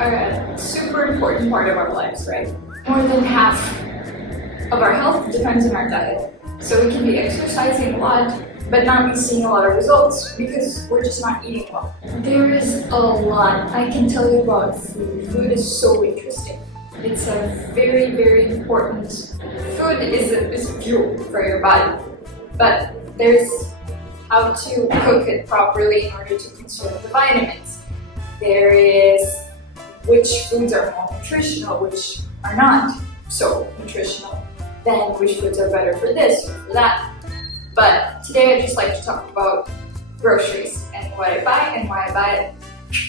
are a super important part of our lives, right? More than half of our health depends on our diet. So we can be exercising a lot, but not be seeing a lot of results because we're just not eating well. There is a lot I can tell you about food. Food is so interesting. It's a very, very important. Food is fuel for your body, but there's how to cook it properly in order to consume the vitamins. There is which foods are more nutritional, which are not so nutritional, then which foods are better for this or for that. But today I'd just like to talk about groceries and what I buy and why I buy it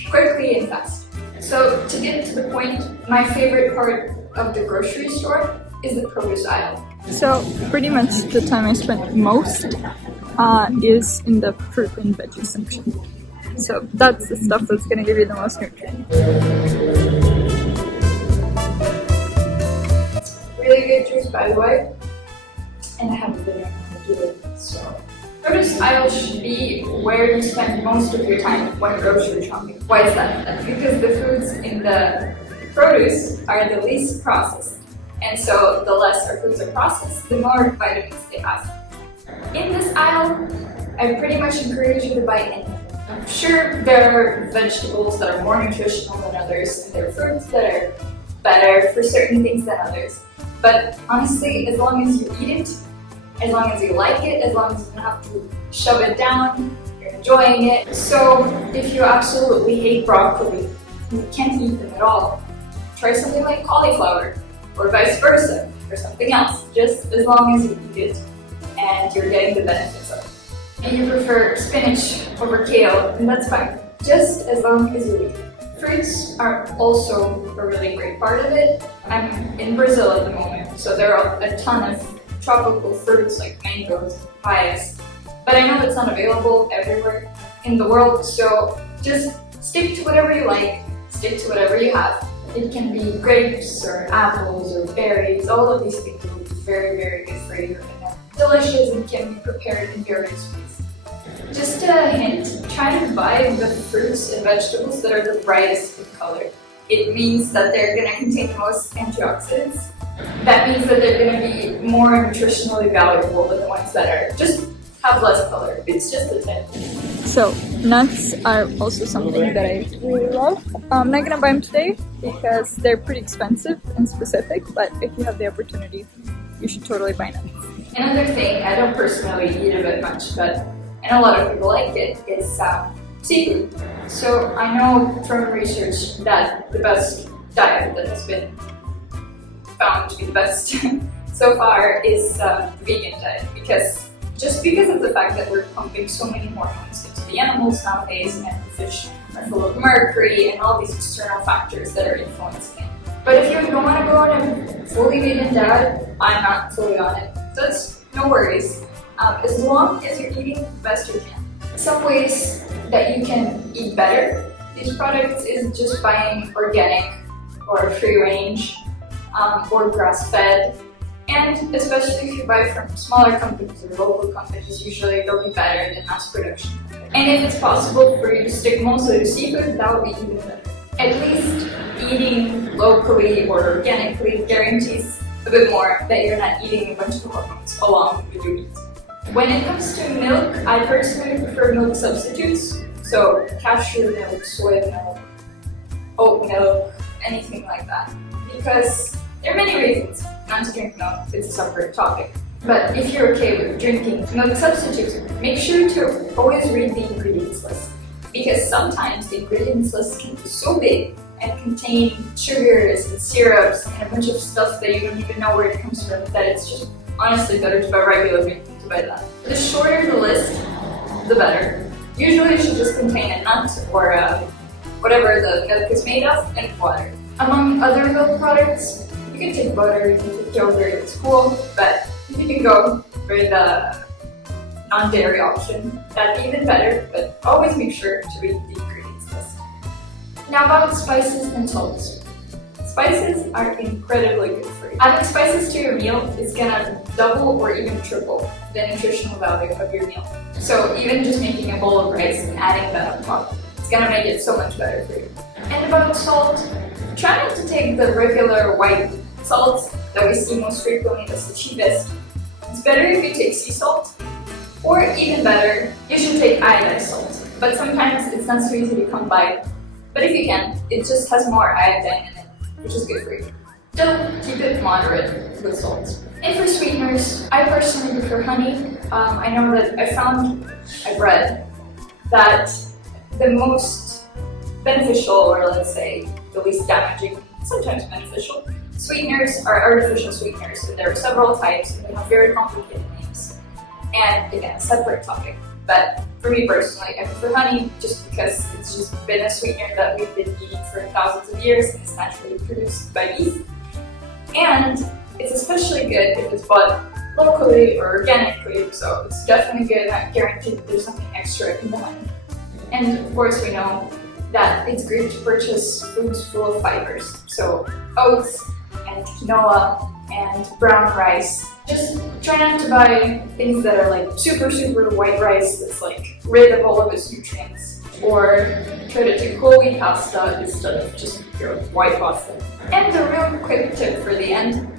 quickly and fast. So to get to the point, my favorite part of the grocery store is the produce aisle. So pretty much the time I spent most is in the fruit and veggie section. So that's the stuff that's going to give you the most nutrients. Really good juice, by the way, and I haven't been able to do it, so. Produce aisle should be where you spend most of your time when grocery shopping. Why is that? That's because the foods in the produce are the least processed, and so the less our foods are processed, the more vitamins they have. In this aisle, I pretty much encourage you to buy anything. I'm sure there are vegetables that are more nutritional than others, and there are fruits that are better for certain things than others. But honestly, as long as you eat it, as long as you like it, as long as you don't have to shove it down, you're enjoying it. So if you absolutely hate broccoli, you can't eat them at all, try something like cauliflower, or vice versa, or something else, just as long as you eat it and you're getting the benefits of it. And you prefer spinach over kale, and that's fine, just as long as you eat it. Fruits are also a really great part of it. I'm in Brazil at the moment, so there are a ton of tropical fruits like mangoes and papayas. But I know it's not available everywhere in the world, so just stick to whatever you like, stick to whatever you have. It can be grapes or apples or berries, all of these things will be very, very good for you and they're delicious and can be prepared in various ways. Just a hint, try to buy the fruits and vegetables that are the brightest in color. It means that they're going to contain the most antioxidants. That means that they're going to be more nutritionally valuable than the ones that are just have less color. It's just a tip. So nuts are also something that I really love. I'm not going to buy them today because they're pretty expensive and specific, but if you have the opportunity, you should totally buy nuts. Another thing, I don't personally eat it very much, but and a lot of people like it, is seafood. So I know from research that the best diet that has been found to be the best so far is the vegan diet, because of the fact that we're pumping so many hormones into the animals nowadays, and the fish are full of mercury and all these external factors that are influencing it. But if you don't want to go on a fully vegan diet, I'm not fully on it, so it's no worries. As long as you're eating the best you can. Some ways that you can eat better these products is just buying organic or free range or grass-fed, and especially if you buy from smaller companies or local companies, usually they'll be better than mass production. And if it's possible for you to stick mostly to seafood, that would be even better. At least eating locally or organically guarantees a bit more that you're not eating a bunch of hormones along with your meat. When it comes to milk, I personally prefer milk substitutes, so cashew milk, soy milk, oat milk, anything like that, because there are many reasons not to drink milk. It's a separate topic. But if you're okay with drinking milk substitutes, make sure to always read the ingredients list, because sometimes the ingredients list can be so big and contain sugars and syrups and a bunch of stuff that you don't even know where it comes from, that it's just honestly better to buy regular milk than to buy that. The shorter the list, the better. Usually it should just contain a nut or whatever the milk is made of, and water. Among other milk products, you can take butter, you can take yogurt, it's cool, but if you can go for the non-dairy option, that'd be even better, but always make sure to read the ingredients list. Now about spices and salts. Spices are incredibly good for you. Adding spices to your meal is gonna double or even triple the nutritional value of your meal. So even just making a bowl of rice and adding that on top, it's gonna make it so much better for you. And about salt, try not to take the regular white salt that we see most frequently, that's the cheapest. It's better if you take sea salt, or even better, you should take iodized salt. But sometimes it's not so easy to come by. But if you can, it just has more iodine in it, which is good for you. Still, keep it moderate with salt. And for sweeteners, I personally prefer honey. I know that I've read that the most beneficial, or let's say the least damaging, sometimes beneficial, sweeteners are artificial sweeteners. And there are several types, and they have very complicated names. And again, a separate topic. But for me personally, I prefer honey just because it's just been a sweetener that we've been eating for thousands of years, and it's naturally produced by bees. And it's especially good if it's bought locally or organically, so it's definitely good. I'm guaranteed that there's something extra in the honey. And of course we know that it's great to purchase foods full of fibers. So oats and quinoa and brown rice. Just try not to buy things that are like super white rice that's like rid of all of its nutrients. Or try to do whole wheat pasta instead of just pure white pasta. And a real quick tip for the end.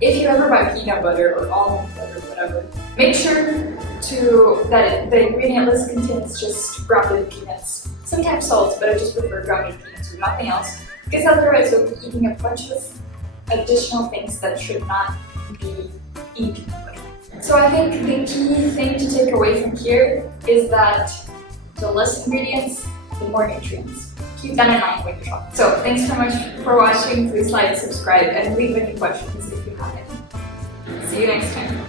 If you ever buy peanut butter or almond butter, whatever, make sure that the ingredient list contains just grounded peanuts. Sometimes salt, but I just prefer grounded peanuts with nothing else. Because otherwise you'll be eating a bunch of additional things that should not be in peanut butter. So I think the key thing to take away from here is that the less ingredients, the more nutrients. Keep that in mind when you shop. So thanks so much for watching. Please like, subscribe, and leave any questions if you have any. See you next time.